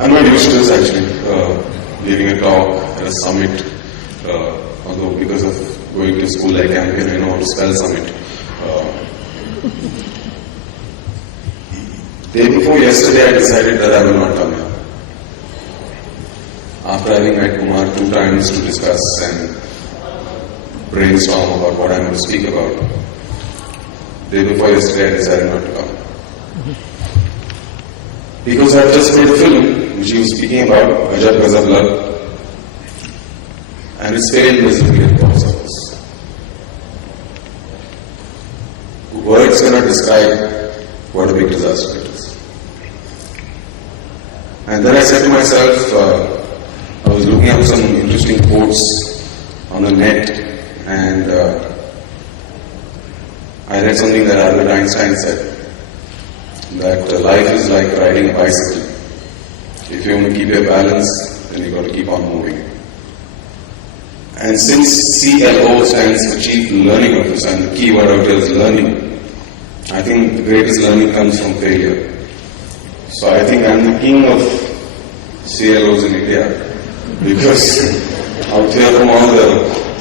I'm not used to this actually, giving a talk at a summit, although because of going to school like Campion, I know how to spell summit. Day before yesterday, I decided that I will not come here. After having met Kumar 2 times to discuss and brainstorm about what I'm going to speak about, day before yesterday, I decided not to come. Because I've just made a film which he was speaking about, Ajab Gazab Love, and it's failed miserably at box office. Words cannot describe what a big disaster it is. And then I said to myself, I was looking up some interesting quotes on the net, and I read something that Albert Einstein said, that life is like riding a bicycle. If you want to keep your balance, then you've got to keep on moving. And since CLO stands for Chief Learning Officer, and the key word out here is learning, I think the greatest learning comes from failure. So I think I'm the king of CLOs in India, because out here from all the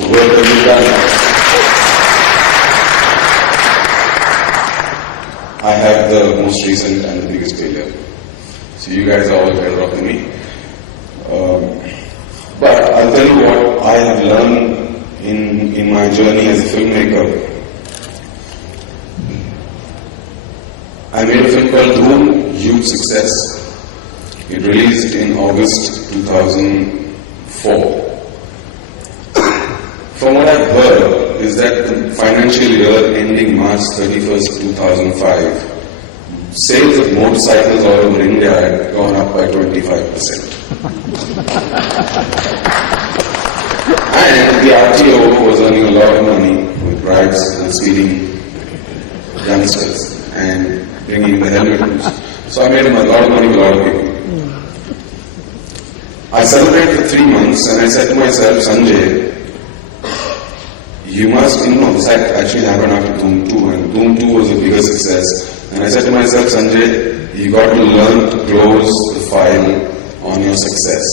work that we've done, I have the most recent and the biggest failure. So you guys are all better off than me. But I'll tell you what I have learned in my journey as a filmmaker. I made a film called Dhoom, Huge Success. It released in August 2004. From what I've heard is that the financial year ending March 31st, 2005, sales of motorcycles all over India had gone up by 25%. And the RTO was earning a lot of money with bribes and speeding youngsters and bringing the helmet rules. So I made a lot of money with a lot of people. I celebrated for 3 months and I said to myself, Sanjay, you must, this actually happened after Dhoom 2, and Dhoom 2 was a bigger success. And I said to myself, Sanjay, you got to learn to close the file on your success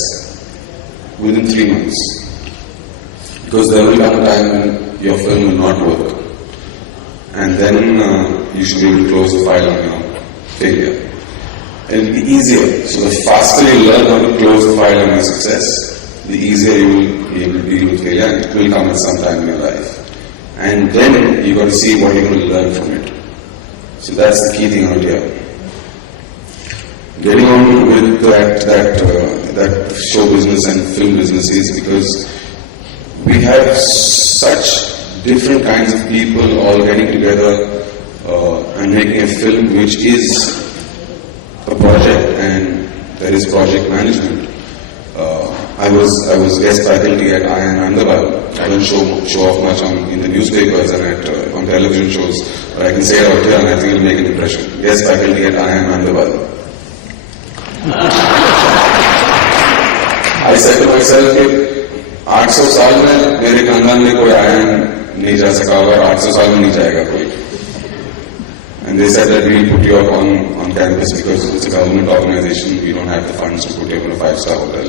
within 3 months. Because there will come a time when your film will not work. And then you should be able to close the file on your failure. It will be easier. So the faster you learn how to close the file on your success, the easier you will be able to deal with failure, and it will come at some time in your life. And then you got to see what you're going to learn from it. So that's the key thing out here. Getting on with that show business and film business is because we have such different kinds of people all getting together and making a film which is a project, and there is project management. I was guest faculty at IIM Ahmedabad. I don't show off much in the newspapers and on television shows, but I can say it out here and I think it'll make an impression. Guest faculty at IIM Ahmedabad. I said to myself, 800 साल में मेरे खानदान में कोई IIM नहीं जा सका होगा, 800 साल में नहीं जाएगा कोई. And they said that we'll put you up on campus because it's a government organization, we don't have the funds to put you up in a 5-star hotel.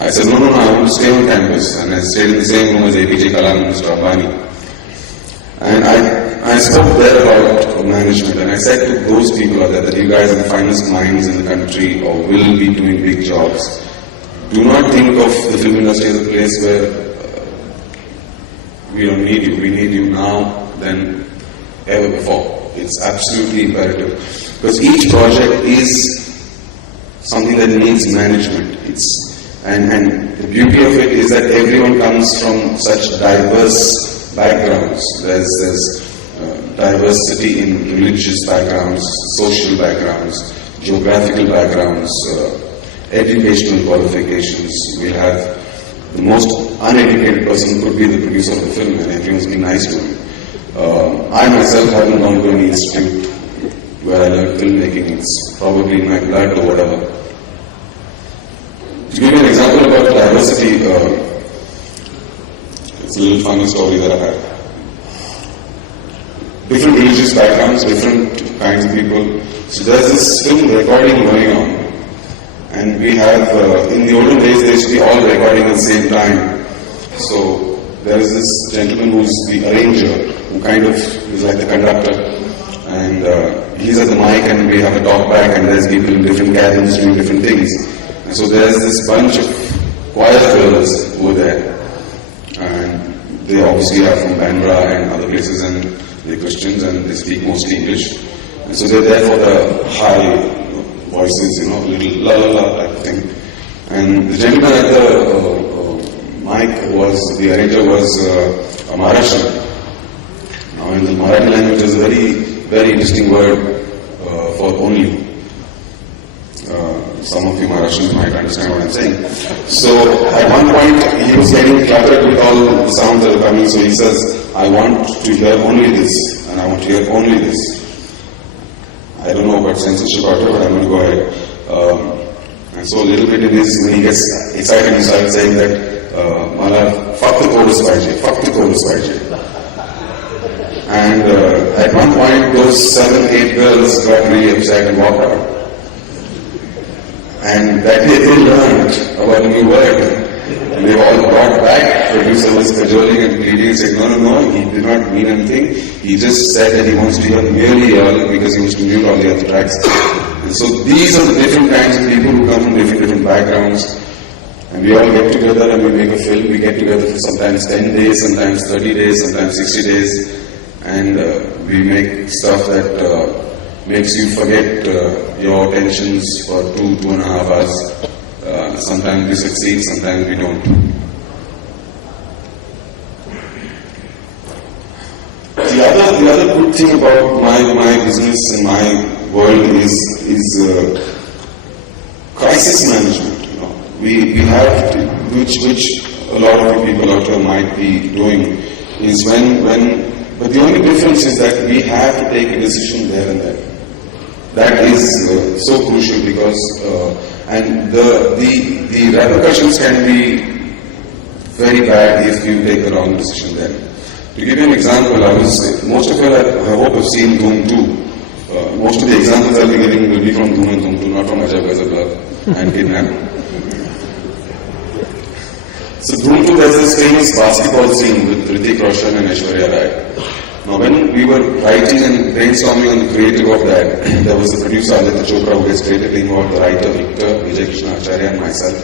I said, no, I want to stay on campus. And I stayed in the same room as APJ Kalam and Mr. Ambani. And I spoke there about management, and I said to those people out there that you guys are the finest minds in the country or will be doing big jobs. Do not think of the film industry as a place where we don't need you. We need you now than ever before. It's absolutely imperative. Because each project is something that needs management. And the beauty of it is that everyone comes from such diverse backgrounds. There's diversity in religious backgrounds, social backgrounds, geographical backgrounds, educational qualifications. We have the most uneducated person could be the producer of the film, and everyone's been nice to him. I myself haven't gone to any institute where I learned filmmaking. It's probably in my blood or whatever. To give you an example about diversity, it's a little funny story that I have. Different religious backgrounds, different kinds of people. So there's this film recording going on, And we have, in the olden days, they used to be all recording at the same time. So there is this gentleman who's the arranger, who kind of is like the conductor. And he's at the mic and we have a talk back and there's people in different cabins doing different things. And so there's this bunch of choir girls over there. And they obviously are from Bandra and other places and they're Christians and they speak mostly English. And so they're there for the high voices, little la la la type thing. And the gentleman at the mic was, the arranger was a Maharashtrian. Now in the Marathi language there's a very, very interesting word for only. Some of you Maharashtrians might understand what I'm saying. So at one point he was getting cluttered with all the sounds that are coming, so he says, I want to hear only this, and I want to hear only this. I don't know about censorship out here, but I'm going to go ahead. And so a little bit in this, when he gets excited, he started saying that, Mala, fuck the chorus Vaijay. And at one point, those 7-8 girls got really upset and walked out. And that day they learned about a new word. And they all brought back, producer was cajoling and pleading and saying, no, he did not mean anything. He just said that he wants to hear merely all because he wants to mute all the other tracks. And so these are the different kinds of people who come from different backgrounds. And we all get together and we make a film. We get together for sometimes 10 days, sometimes 30 days, sometimes 60 days. And we make stuff that makes you forget your tensions for 2.5 hours. Sometimes we succeed, sometimes we don't. The other good thing about my business and my world is crisis management. We have to, which a lot of people out here might be doing, is but the only difference is that we have to take a decision there and then. That is so crucial because and the repercussions can be very bad if you take the wrong decision then. To give you an example, most of you I hope have seen Dhoom 2. Most of the examples I'll be giving will be from Dhoom and Dhoom 2, not from Ajab Gazab and Kidnap. So Dhoom 2, there's this famous basketball scene with Hrithik Roshan and Aishwarya Rai. Now when we were writing and brainstorming on the creative of that, there was the producer Aditya Chopra who gets creatively involved, the writer Victor, Vijay Krishna Acharya and myself.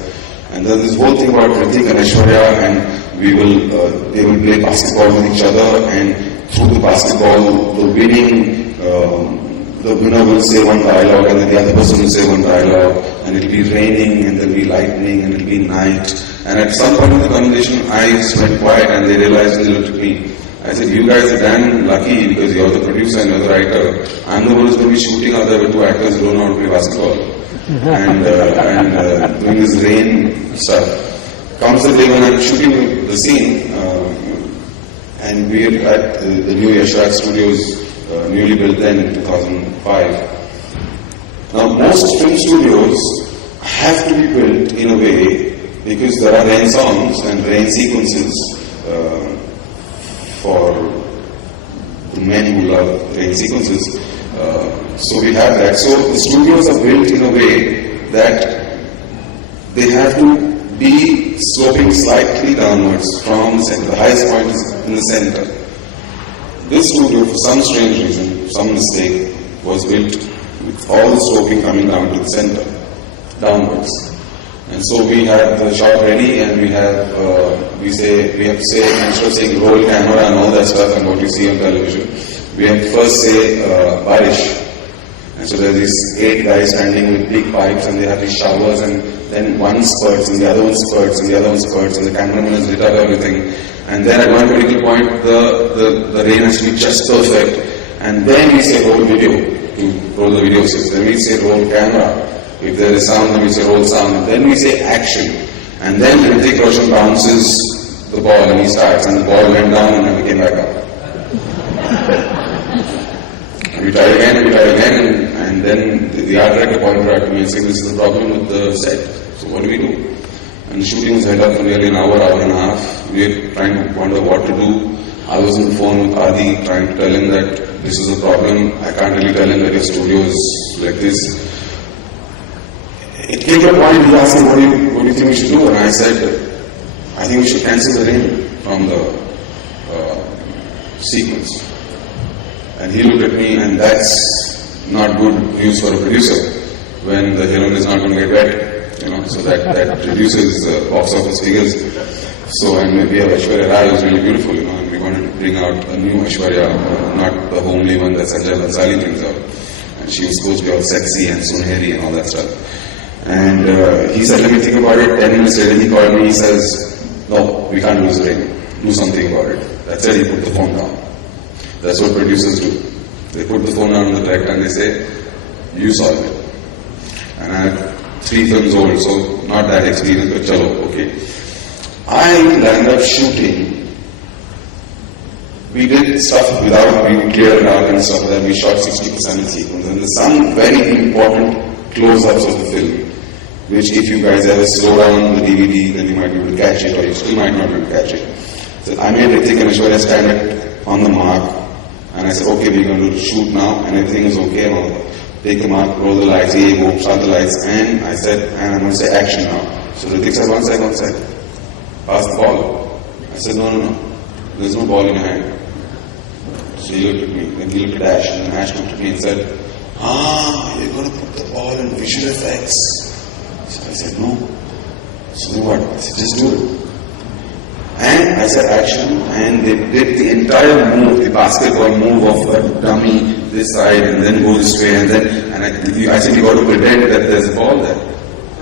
And then this whole thing about Hrithik and Aishwarya, and they will play basketball with each other, and through the basketball, the winner will say one dialogue and then the other person will say one dialogue, and it'll be raining and there'll be lightning and it'll be night. And at some point in the conversation, I just went quiet and they realized and they looked at me. I said, you guys are damn lucky because you're the producer and you're the writer. I'm the one who's going to be shooting out there with 2 actors who don't know how to play basketball. and doing this rain stuff. Comes the day when I'm shooting the scene, and we're at the new Yashraj Studios, newly built then in 2005. Now most film studios have to be built in a way because there are rain songs and rain sequences for the men who love rain sequences. So we have that. So the studios are built in a way that they have to be sloping slightly downwards from the center. The highest point is in the center. This studio, for some strange reason, some mistake, was built with all the sloping coming down to the center, downwards. And so we have the shot ready, and we have to say, instead of saying roll camera and all that stuff and what you see on television, we have to first say barish. And so there are these 8 guys standing with big pipes, and they have these showers, and then one spurts and the other one spurts and the other one spurts, and the cameraman has lit up everything. And then at one particular point the rain has to be just perfect, and then we say roll video to roll the video sets. Then we say roll camera. If there is sound, then we say roll sound. And then we say action. And then Hrithik Roshan bounces the ball and he starts, and the ball went down and never came back up. We try again, and then the art director pointed out to me and said, this is the problem with the set. So what do we do? And the shooting was held up for nearly an hour and a half. We were trying to wonder what to do. I was on the phone with Adi trying to tell him that this is a problem. I can't really tell him that your studio is like this. it came to a point, he asked me, what do you think we should do? And I said, I think we should cancel the rain from the sequence. And he looked at me, and that's not good news for a producer when the heroine is not going to get wet, so that reduces box office figures. So, and we have Aishwarya Rai, who's really beautiful, and we wanted to bring out a new Aishwarya, not the homely one that Sanjay Gadhvi brings out. And she was supposed to be all sexy and sunheri and all that stuff. And he said, let me think about it. 10 minutes later, he called me, he says, no, we can't lose the rain. Do something about it. That's it, he put the phone down. That's what producers do. They put the phone down on the director and they say, you solve it. And I have 3 films old, so not that experienced, but chalo, okay. I landed up shooting. We did stuff without being clear it out and stuff like that. We shot 60% in sequence. And there's some very important close-ups of the film, which if you guys ever slow down the DVD, then you might be able to catch it, or you still might not be able to catch it. So I made Ritik and Aishwarya stand it on the mark. And I said, okay, we're going to shoot now, and everything is okay. And I'll take the mark, roll the lights, go, start the lights, and I said, and I'm going to say action now. So Ritik said, one sec. Pass the ball. I said, no. There's no ball in your hand. So he looked at me, then he looked at Ash, and then Ash looked at me and said, you're going to put the ball in visual effects. So I said, no. So then what? I said, just do it. And I said action, and they did the entire move, the basketball move of a dummy this side and then go this way, and I said you got to pretend that there's a ball there.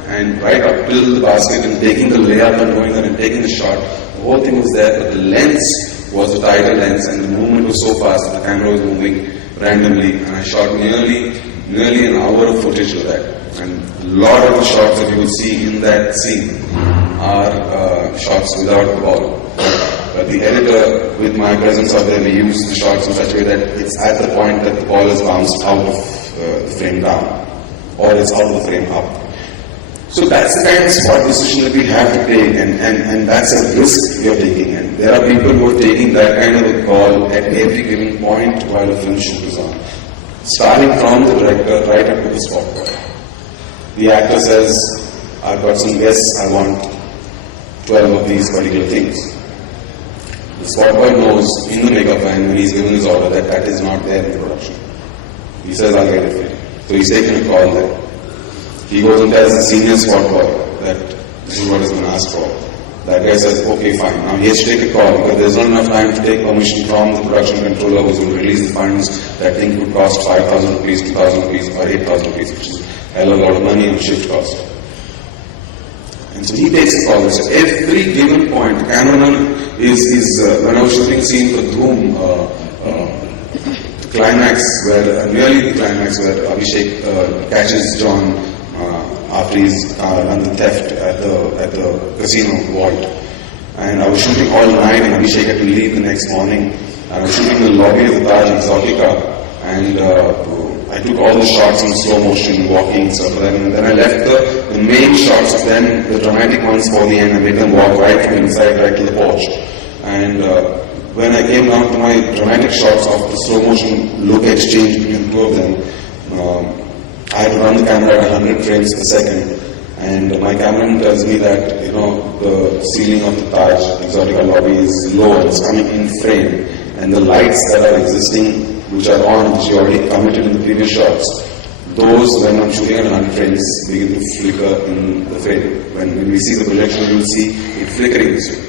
And right up till the basket and taking the layup and going there and taking the shot, the whole thing was there, but the lens was a tighter lens and the movement was so fast that the camera was moving randomly, and I shot nearly an hour of footage of that. And a lot of the shots that you will see in that scene are shots without the ball. But the editor, with my presence out there, we use the shots in such a way that it's at the point that the ball is bounced out of the frame down, or it's out of the frame up. So that's the kind of spot decision that we have to take, and that's a risk we are taking. And there are people who are taking that kind of a call at every given point while a film shoot is on. Starting from the director right up to the spot boy. The actor says, I've got some guests, I want 12 of these particular things. The spot boy knows in the makeup line when he's given his order that is not there in the production. He says, I'll get it for you. So he's taken a call there. He goes and tells the senior spot boy that this is what he's going to ask for. That guy says, okay, fine. Now he has to take a call because there's not enough time to take permission from the production controller who's going to release the funds. That thing could cost 5,000 rupees, 2,000 rupees, or 8,000 rupees, which is a hell of a lot of money on shift cost. And so he takes a call. So every given point, the cameraman is when I was shooting a scene for Dhoom, the climax nearly the climax where Abhishek catches John after he's done the theft at the casino vault. And I was shooting all night, and Abhishek had to leave the next morning. I was shooting in the lobby of the Taj Exotica, and I took all the shots in slow motion, walking and stuff like that. And then I left the main shots of them, the dramatic ones for the end, and made them walk right from inside right to the porch. And when I came down to my dramatic shots of the slow motion look exchange between the two of them, I had to run the camera at 100 frames per second. And my cameraman tells me that, the ceiling of the Taj Exotica lobby is low and it's coming in frame. And the lights that are existing, which are on, which you already committed in the previous shots, those, when I'm shooting at 100 frames, begin to flicker in the frame. When we see the projection, you will see it flickering this way.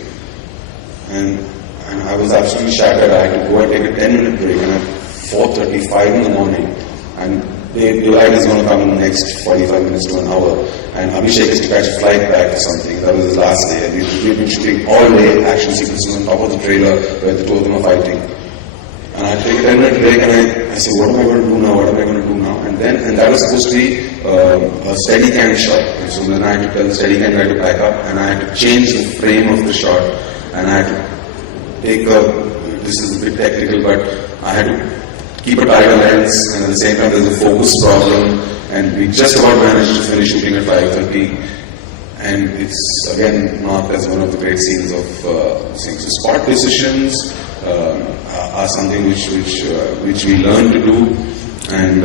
And I was absolutely shattered. I had to go and take a 10-minute break, and at 4:35 in the morning, and the light is going to come in the next 45 minutes to an hour, and Abhishek is to catch a flight back or something. That was his last day, and we've been shooting all day action sequences on top of the trailer where the two of them are fighting. And I take a 10-minute break, and I said, what am I going to do now? And that was supposed to be a steady cam shot. And so then I had to tell the steady cam guy to back up, and I had to change the frame of the shot, and I had to take this is a bit technical, but I had to keep a tighter lens, and at the same time there's a focus problem, and we just about managed to finish shooting at 5:30, and it's again marked as one of the great scenes of things. So spot decisions are something which we learn to do, and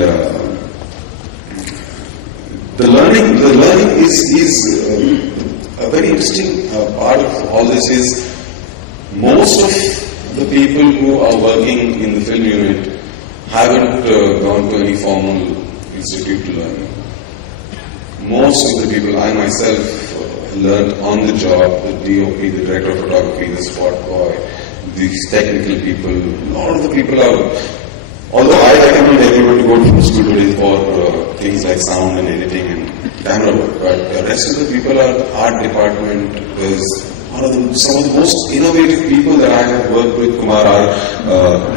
the learning a very interesting part of all this is most of the people who are working in the film unit haven't gone to any formal institute to learn. Most of the people, I myself learned on the job, the DOP, the director of photography, the spot boy, these technical people. A lot of the people are, although I recommend everyone to go to school today for things like sound and editing and camera work, but the rest of the people are art department. There's some of the most innovative people that I have worked with, Kumar, are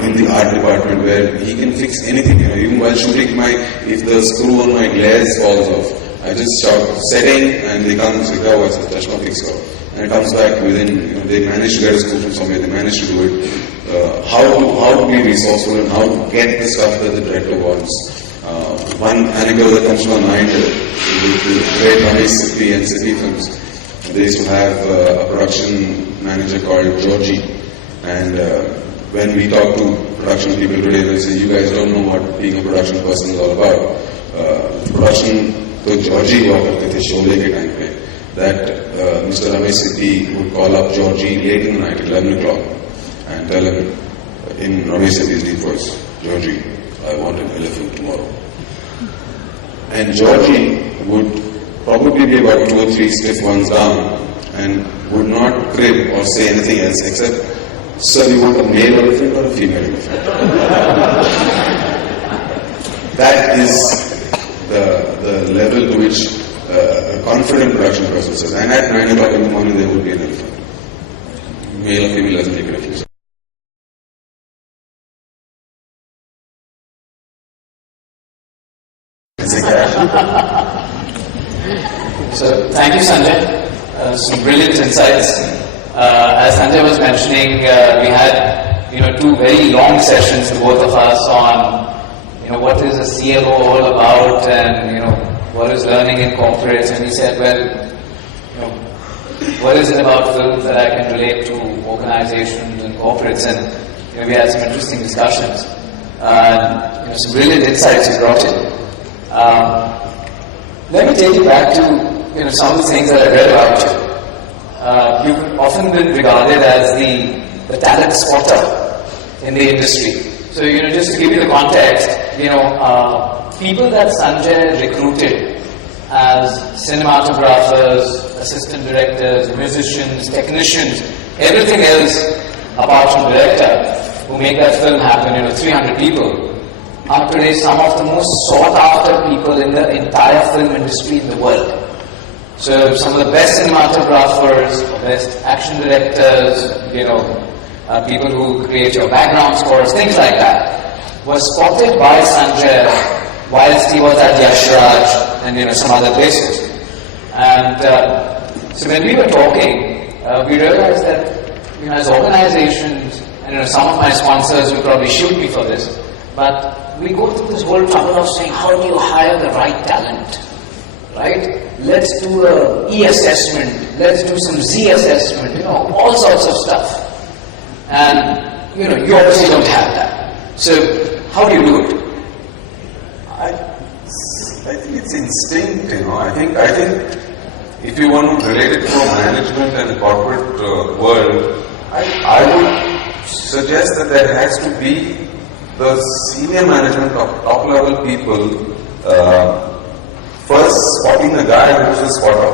in the art department, where he can fix anything. Even while shooting, if the screw on my glass falls off, I just shout setting, and they come and say, "Oh, it's a chashma fix karo." And it comes back within. They manage to get a screw from somewhere. They manage to do it. How to be resourceful and how to get the stuff that the director wants. One anecdote that comes to my mind with the great Ramesh Sippy and Sippy Films. They used to have a production manager called Georgie, and when we talk to production people today, they say, "You guys don't know what being a production person is all about." Production तो Georgy हुआ करते थे शोले के time पे, that Mr. Ramesh Sippy would call up Georgie late in the night, 11 o'clock, and tell him in Ramesh Sippy's deep voice, "Georgie, I want an elephant tomorrow." And Georgie would probably be about 2 or 3 stiff ones down and would not crib or say anything else except, "Sir, you want a male elephant or a female elephant?" That is the level to which a confident production process is. And at 9 o'clock in the morning there would be an elephant. Male or female doesn't make a difference. So thank you, Sanjay. Some brilliant insights. As Sanjay was mentioning, we had 2 very long sessions, the both of us, on what is a CLO all about, and what is learning in corporates. And he said, well, what is it about films that I can relate to organizations and corporates? And we had some interesting discussions. Some brilliant insights you brought in. Let me take you back to some of the things that I read about you. You've often been regarded as the talent spotter in the industry. So just to give you the context, people that Sanjay recruited as cinematographers, assistant directors, musicians, technicians, everything else apart from director, who make that film happen, 300 people, are today some of the most sought after people in the entire film industry in the world. So some of the best cinematographers, best action directors, people who create your background scores, things like that, were spotted by Sanjay whilst he was at Yash Raj and some other places. And so when we were talking, we realized that as organizations, and some of my sponsors will probably shoot me for this, but we go through this whole trouble of saying, how do you hire the right talent? Right? Let's do a E assessment, let's do some Z assessment, all sorts of stuff. And you obviously don't have that. So how do you do it? I think it's instinct, I think if you want to relate it to a management and corporate world, I would suggest that there has to be the senior management of top level people first spotting the guy who's a spotter.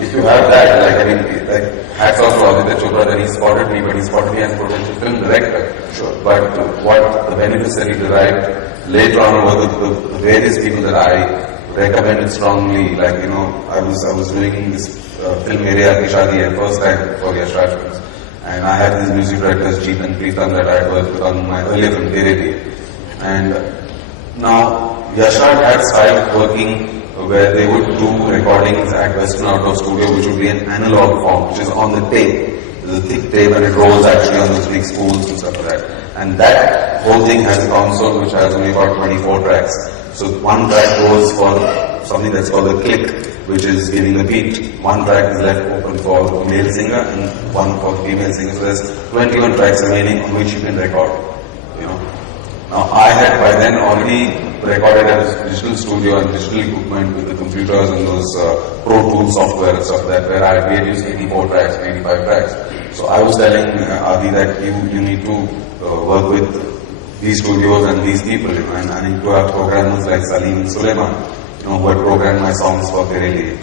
If you have that, hats off to Aditya Chopra that he spotted me, but he spotted me as a potential film director. Sure. But what the benefits that he derived later on were the various people that I recommended strongly. I was doing this film area Ki Shaadi Hai, first time for Yash Raj films, and I had these music directors Jeet and Preetam that I had worked with on my earlier film Tere Diye. And now Yash Raj had started working where they would do recordings at Western Outdoor Studio, which would be an analog form, which is on the tape. There's a thick tape and it rolls actually on those big spools and stuff like that. And that whole thing has a console which has only about 24 tracks. So one track goes for something that's called a click, which is giving the beat. One track is left open for a male singer and one for female singer. So there's 21 tracks remaining on which you can record. Now I had by then already recorded at a digital studio and digital equipment with the computers and those Pro Tools software and stuff that where I had used 84 tracks, 85 tracks. So I was telling Adi that you need to work with these studios and these people, and I need to have programmers like Salim and Suleiman, who had programmed my songs for Kerala.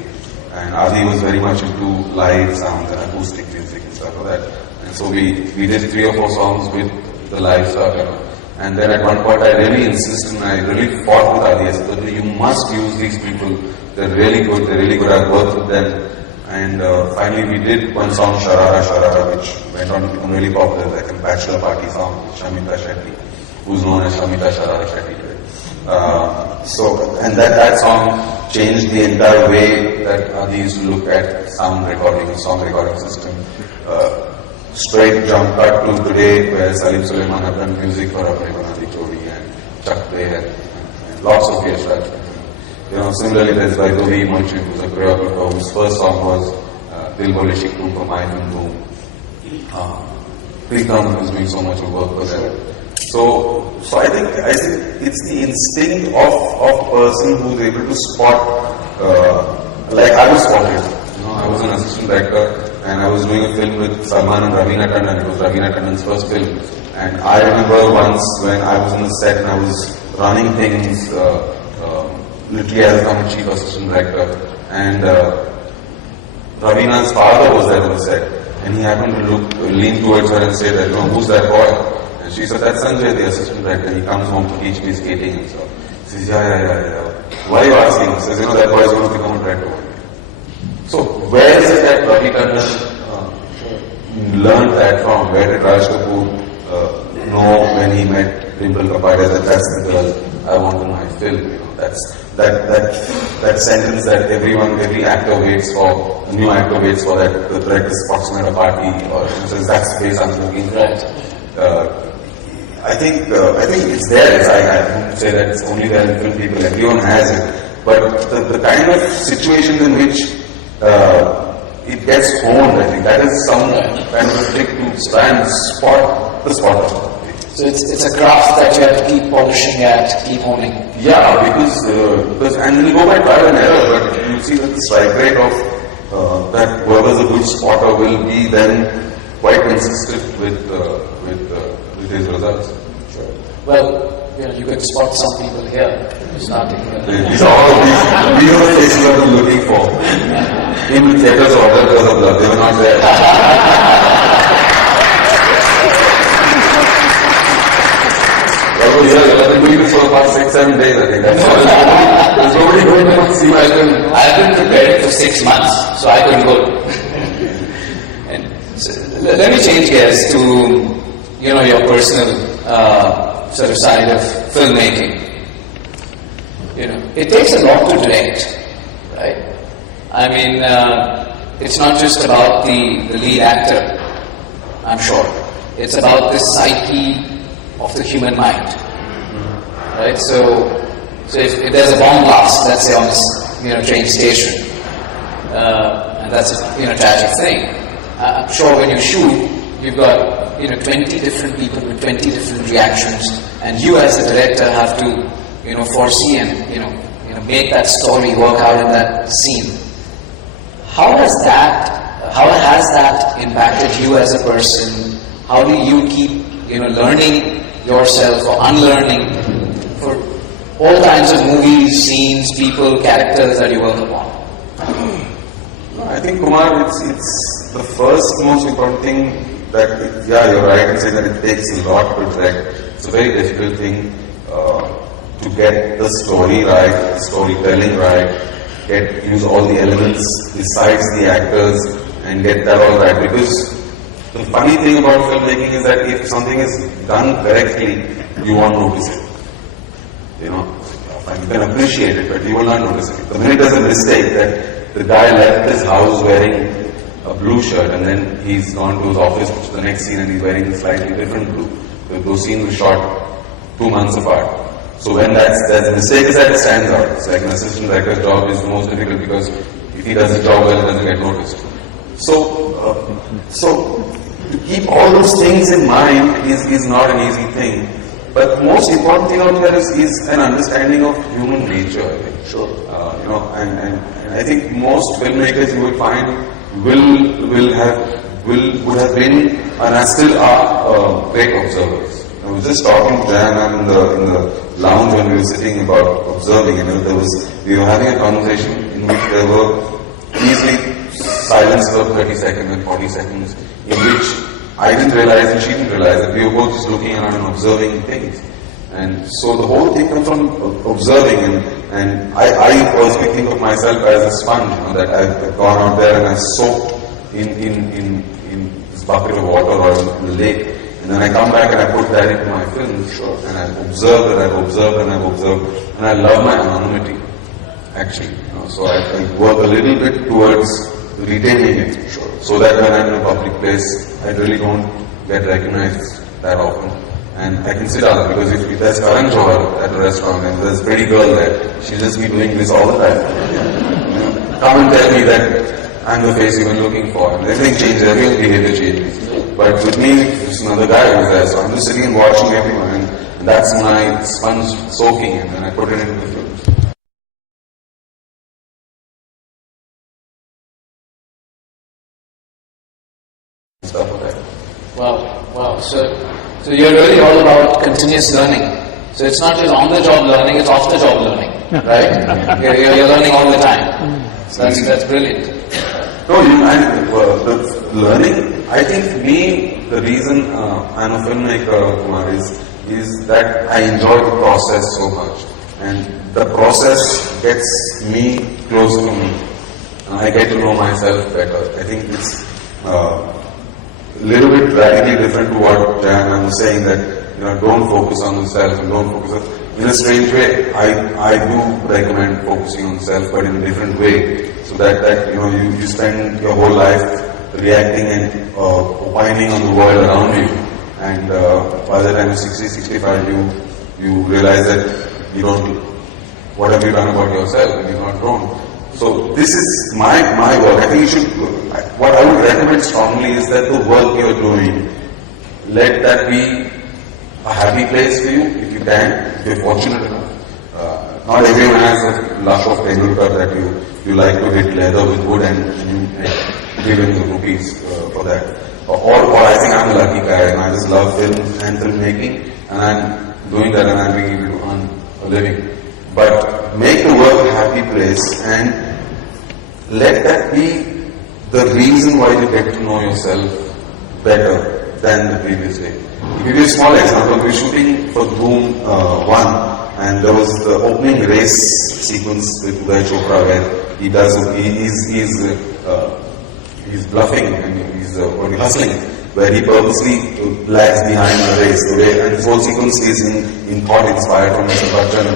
And Adi was very much into live sounds and acoustic music and stuff like that. And so we did 3 or 4 songs with the live stuff, And then at one point I really insisted and I really fought with Adi. I said, you must use these people. They're really good. I've worked with them. And finally we did one song, Sharara Sharara, which went on to become really popular, like a bachelor party song with Shamita Shetty, who's known as Shamita Sharara Shetty today. And that song changed the entire way that Adi used to look at sound recording, song recording system. Straight jump cut to today, where Salim Suleiman have done music for Abhay Chodi and Chuck Day and lots of years back. Similarly, there's Vaiduri Moichi, who's a choreographer, whose first song was Dil Bole Shiktu for my film. Preetham is doing so much of work for them. So I think it's the instinct of a person who's able to spot, like I was spotted. I was an assistant director and I was doing a film with Salman and Ravina Tandon. It was Ravina Tandon's first film. And I remember once when I was on the set and I was running things, literally as a chief assistant director, and Ravina's father was there on the set, and he happened to lean towards her and say that, who's that boy? And she said, that's Sanjay, the assistant director. He comes home to teach me skating and stuff. He says, yeah. Why are you asking? He says, that boy is going to become a director one day. So where is it that Ravi Tandon learned that from? Where did Raj Kapoor know when he met Dimple Kapadia that that's the girl I want in my film? That's that sentence that every actor waits for, a new actor waits for, that the director spots me at a party, or says that's the face I'm looking for. I think it's there. I wouldn't say that it's only there in film people. Everyone has it, but the kind of situations in which it gets honed, I think that is some kind of a trick to try and spot the spotter. So it's a craft that you have to keep polishing at, keep honing. Yeah, because and we'll go by trial and error, but you see that the strike rate of that whoever's a good spotter will be then quite consistent with his results. Sure. Well, you can spot some people here starting here. These are all these are the places I was looking for. Even theaters or other because of love, they were not there. I've been doing this for the past 6-7 days, I think. That's all. There's nobody going to see my film. I've been preparing for 6 months, so I couldn't go. And so, let me change gears to, your personal sort of side of filmmaking. It takes a lot to direct, right? I mean, it's not just about the lead actor, I'm sure. It's about the psyche of the human mind, right? So if there's a bomb blast, let's say on this train station, and that's a tragic thing. I'm sure when you shoot, you've got 20 different people with 20 different reactions, and you as a director have to foresee and make that story work out in that scene. How has that impacted you as a person? How do you keep learning yourself or unlearning for all kinds of movies, scenes, people, characters that you work upon? I think, Kumar, it's the first most important thing that, you're right in saying that it takes a lot to direct. It's a very difficult thing to get the story right, the storytelling right, use all the elements besides the actors and get that all right. Because the funny thing about filmmaking is that if something is done correctly, you won't notice it. You can appreciate it, but you will not notice it. The minute there's a mistake that the guy left his house wearing a blue shirt and then he's gone to his office, which is the next scene, and he's wearing a slightly different blue. Those scenes were shot 2 months apart. So when that mistake is that it stands out. It's like an assistant director's job is the most difficult because if he does his job well, it doesn't get noticed. So to keep all those things in mind is not an easy thing. But most important thing out here is an understanding of human nature, I think. Sure. And I think most filmmakers you will find would have been and are still are great observers. I was just talking to Jan in the lounge when we were sitting about observing, we were having a conversation in which there were easily silence for 30 seconds and 40 seconds in which I didn't realize and she didn't realize that we were both just looking around and observing things. And so the whole thing comes from observing, and I personally think of myself as a sponge, that I've gone out there and I've soaked in this bucket of water or in the lake, and then I come back and I put that into my film, and I've observed and I've observed and I've observed, and I love my anonymity, actually. So I work a little bit towards retaining it, so that when I'm in a public place, I really don't get recognized that often. And I can sit down, because if there's Karan Johar at a restaurant and there's a pretty girl there, she'll just be doing this all the time. Come and tell me that I'm the face you've been looking for. And everything changes, everyone's behavior changes. But with me, there's another guy who's there, so I'm just sitting and watching everyone, and that's my sponge soaking, and then I put it into the film. Stuff like that. Wow. So you're really all about continuous learning. So it's not just on-the-job learning, it's off-the-job learning, right? You're learning all the time. So that's brilliant. No, the learning, I think the reason I'm a filmmaker, Kumar, is that I enjoy the process so much. And the process gets me close to me. I get to know myself better. I think it's a little bit radically different to what Jan was saying, that don't focus on the self and don't focus on. In a strange way, I do recommend focusing on self, but in a different way, so that you spend your whole life reacting and opining on the world around you, and by the time you're 60, 65, you realize that you don't. What have you done about yourself and you've not grown? So this is my work. I think you should. What I would recommend strongly is that the work you're doing, let that be a happy place for you, if you can, if you're fortunate enough. Not everyone has a lush of Tendulkar that you like to hit leather with wood and you give him the rupees for that. Or I think I'm a lucky guy and I just love film and filmmaking, and I'm doing that and I'm being able to earn a living. But make the work a happy place and let that be the reason why you get to know yourself better than the previous day. To give you a small example, we're shooting for Boom 1, and there was the opening race sequence with Uday Chopra where he's bluffing and he's hustling, where he purposely lags behind the race. And this whole sequence is in thought inspired from Mr. Bachchan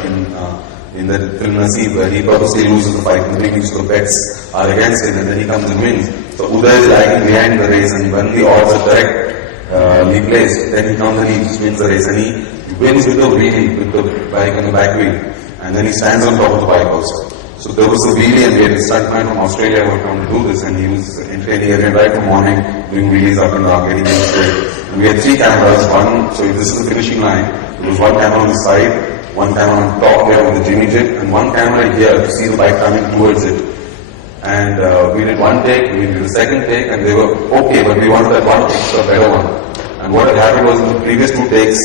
in the film Naseeb, where he purposely loses the fight in the beginning, so the bets are against him, and then he comes and wins. So Uday is lagging behind the race, and when the odds are correctly placed, then he comes and he just wins the race, and he wins with the wheelie, with the bike on the back wheel, and then he stands on top of the bike also. So there was a wheelie, and we had a stuntman from Australia who had come to do this, and he was entertaining everyone right from morning, doing wheelies up and down, getting in straight. And we had 3 cameras, so this is the finishing line. There was 1 camera on the side, 1 camera on top here with the Jimmy Jig, and 1 camera here to see the bike coming towards it. And we did 1 take, we did the 2nd take, and they were okay, but we wanted that 1 extra better one. And what had happened was in the previous 2 takes,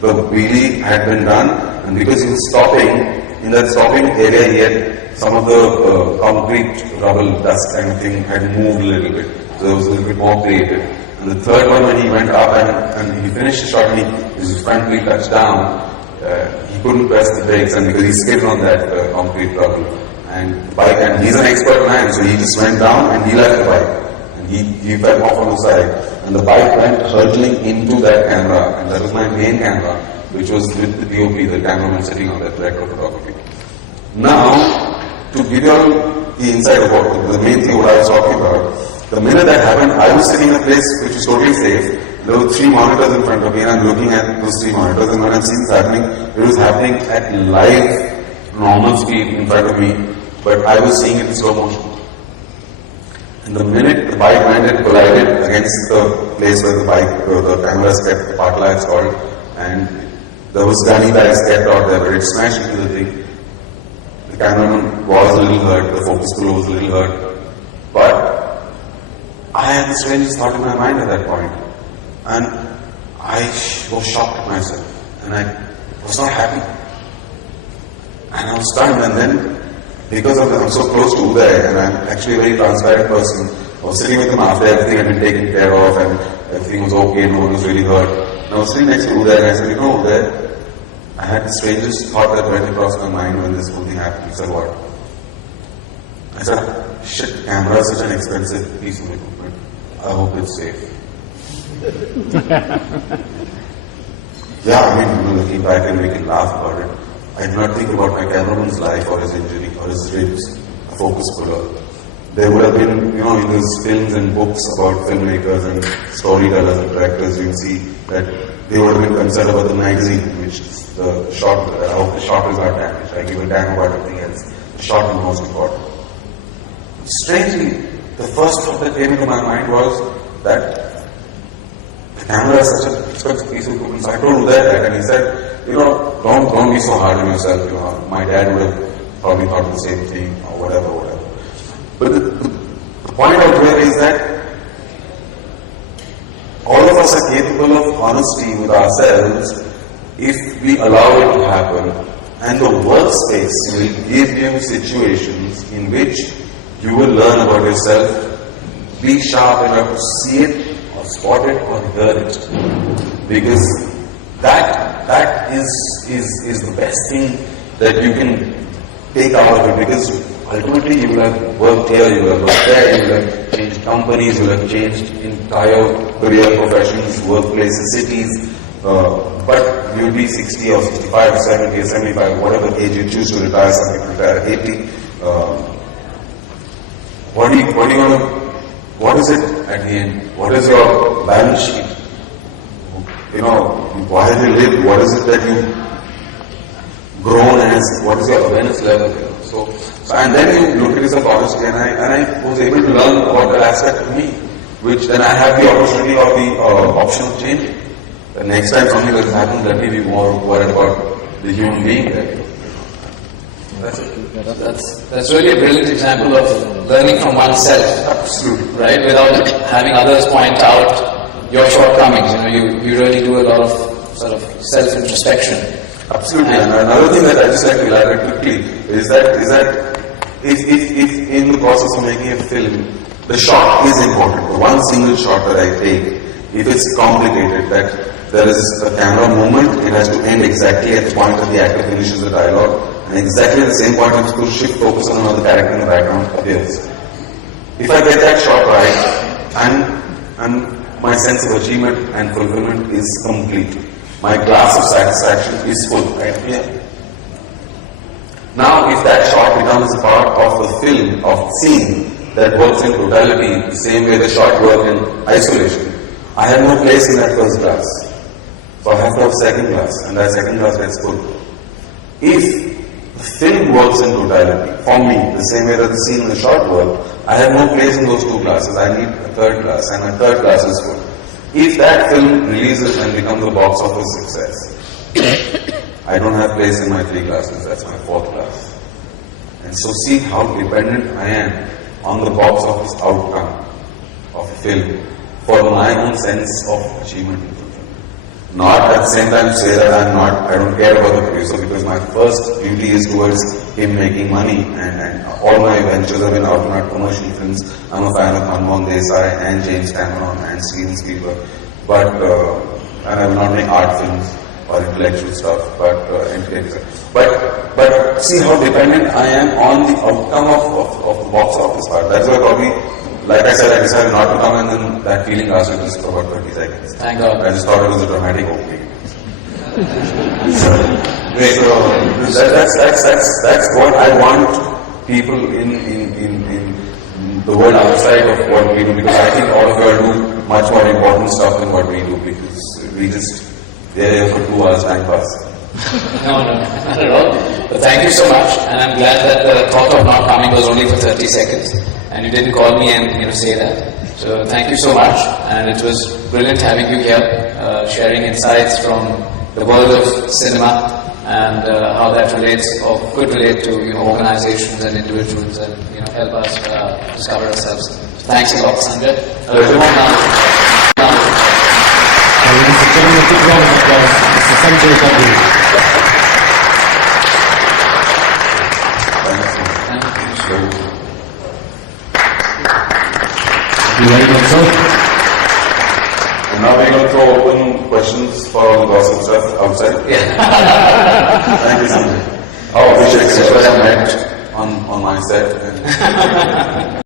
the wheelie had been done, and because he was stopping, in that stopping area he had some of the concrete rubble dust kind of thing had moved a little bit. So there was a little bit more creative. And the 3rd one, when he went up and he finished the shot and his front wheel touched down, he couldn't press the brakes, and because he skidded on that concrete rubble. And the bike, and he's an expert man, so he just went down and he left the bike. And he fell off on the side. And the bike went hurtling into that camera, and that was my main camera, which was with the DOP, the cameraman sitting on that director of photography. Now, to give you all the insight of what the main thing what I was talking about, the minute that happened, I was sitting in a place which was totally safe. There were 3 monitors in front of me, and I'm looking at those 3 monitors, and when I'm seeing this happening, it was happening at live, normal speed in front of me, but I was seeing it in slow motion. And the minute the bike went and collided against the place where the cameras kept, the patla is called, and There was gunny bags kept out there, but it smashed into the thing. The cameraman was a little hurt, the focus puller was a little hurt. But I had the strangest thought in my mind at that point. And I was shocked at myself. And I was not happy. And I was stunned. And then, because of I'm so close to Uday, and I'm actually a very transparent person, I was sitting with him after everything had been taken care of and everything was okay, no one was really hurt. And I was sitting next to Uday and I said, Uday, I had the strangest thought that went across my mind when this whole thing happened. He said, what? I said, shit, camera is such an expensive piece of equipment. I hope it's safe. Yeah, I mean, looking back and we can laugh about it. I did not think about my cameraman's life or his injury or his ribs, a focus puller. There would have been, in those films and books about filmmakers and storytellers and directors, you'll see that they would have been concerned about the magazine in which the shot, I hope the shot is not damaged. I give a damn about everything else. The shot is most important. Strangely, the first thought that came into my mind was that the camera is such an expensive piece of equipment. So I told Uday that, and he said, don't be so hard on yourself. My dad would have probably thought the same thing, or whatever. But the point out here is that all of us are capable of honesty with ourselves if we allow it to happen. And the workspace will give you situations in which you will learn about yourself, be sharp enough to see it, or spot it, or hear it. Because that is the best thing that you can take out of it. Because ultimately you will have worked here, you will have worked there, you will have changed companies, you will have changed entire career professions, workplaces, cities. But you will be 60 or 65 or 70 or 75, whatever age you choose to retire. Some people retire at 80. What is it at the end? What is your balance sheet? Why have you lived? What is it that you've grown as? What is your awareness level? And then you look at yourself honestly, and I was able to learn about that aspect of me, which then I have the opportunity or the option of changing. The next time something like this happens, let me be more worried about the human being there. That's it. That's really a brilliant example of learning from oneself. Absolutely. Right? Without having others point out your shortcomings. You really do a lot of sort of self-introspection. Absolutely. And another thing that I just like to elaborate quickly is that if in the process of making a film, the shot is important. The one single shot that I take, if it's complicated, that there is a camera movement, it has to end exactly at the point that the actor finishes the dialogue, and exactly at the same point I'm supposed to shift focus on another character in the background appears. If I get that shot right, and my sense of achievement and fulfillment is complete. My glass of satisfaction is full, right here. Now, if that shot becomes a part of the film, of scene that works in totality, the same way the shot works in isolation, I have no place in that first glass. So I have to have second glass, and that second glass gets full. If the film works in totality, for me, the same way that the scene and the shot work, I have no place in those two glasses. I need a third glass, and my third glass is full. If that film releases and becomes a box office success, I don't have place in my three glasses, that's my fourth glass. And so see how dependent I am on the box office outcome of a film for my own sense of achievement and fulfillment. Not at the same time say that I don't care about the producer, because my first duty is towards him making money, and all my ventures have been out and out commercial films. I'm a fan of Manmohan Desai and James Cameron and Steven Spielberg, and I will not make art films or intellectual stuff, but see how dependent I am on the outcome of the box office part. That's why probably, like I said, I decided not to come, and then that feeling lasted just for about 30 seconds. Thank God. I just thought it was a dramatic opening. So that's what I want people in the world outside of what we do, because I think all of you all do much more important stuff than what we do, because they're here for 2 hours time pass. No, not at all. But thank you so much, and I'm glad that the thought of not coming was only for 30 seconds, and you didn't call me and say that. So thank you so much, and it was brilliant having you here, sharing insights from the world of cinema and how that relates or could relate to organizations and individuals and help us discover ourselves. Thanks a lot, Sanjay. Everyone now. Ladies and gentlemen, big round of applause. Mr. Sanjay Gadhvi. Thank you. You ready to go? And now we're going to throw open questions for all the gossip stuff outside. Yeah. Thank you, Sanjay. Oh, Abhishek, on my set.